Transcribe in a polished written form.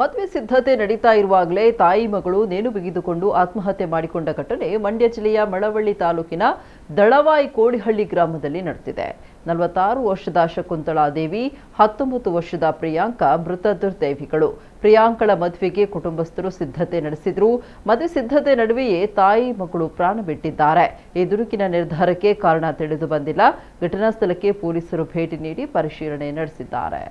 ಮದುವೆ ಸಿದ್ಧತೆ ನಡೀತಾ ಇರುವಾಗಲೇ ತಾಯಿ ಮಗಳು ನೇಣು ಬಿಗಿದುಕೊಂಡು ಆತ್ಮಹತ್ಯೆ ಮಾಡಿಕೊಂಡ ಘಟನೆ ಮಂಡ್ಯ ಜಿಲ್ಲೆಯ ಮಳವಳ್ಳಿ ತಾಲೂಕಿನ ದಳವಾಯಿ ಕೋಡಿಹಳ್ಳಿ ಗ್ರಾಮದಲ್ಲಿ ನಡೆದಿದೆ. 46 ವರ್ಷದ ಶಕುಂತಳಾ ದೇವಿ, 19 ವರ್ಷದ ಪ್ರಿಯಾಂಕ ಮೃತ ದುರ್ದೈವಿಗಳು. ಪ್ರಿಯಾಂಕಳ ಮದುವೆಗೆ ಕುಟುಂಬಸ್ಥರು ಸಿದ್ಧತೆ ನಡೆಸಿದ್ರು. ಮದುವೆ ಸಿದ್ಧತೆ ನಡುವೆಯೇ ತಾಯಿ ಮಗಳು ಪ್ರಾಣ ಬಿಟ್ಟಿದ್ದಾರೆ. ಈ ದುಡುಕಿನ ನಿರ್ಧಾರಕ್ಕೆ ಕಾರಣ ತಿಳಿದು ಬಂದಿಲ್ಲ. ಘಟನಾ ಸ್ಥಳಕ್ಕೆ ಪೊಲೀಸರು ಭೇಟಿ ನೀಡಿ ಪರಿಶೀಲನೆ ನಡೆಸಿದ್ದಾರೆ.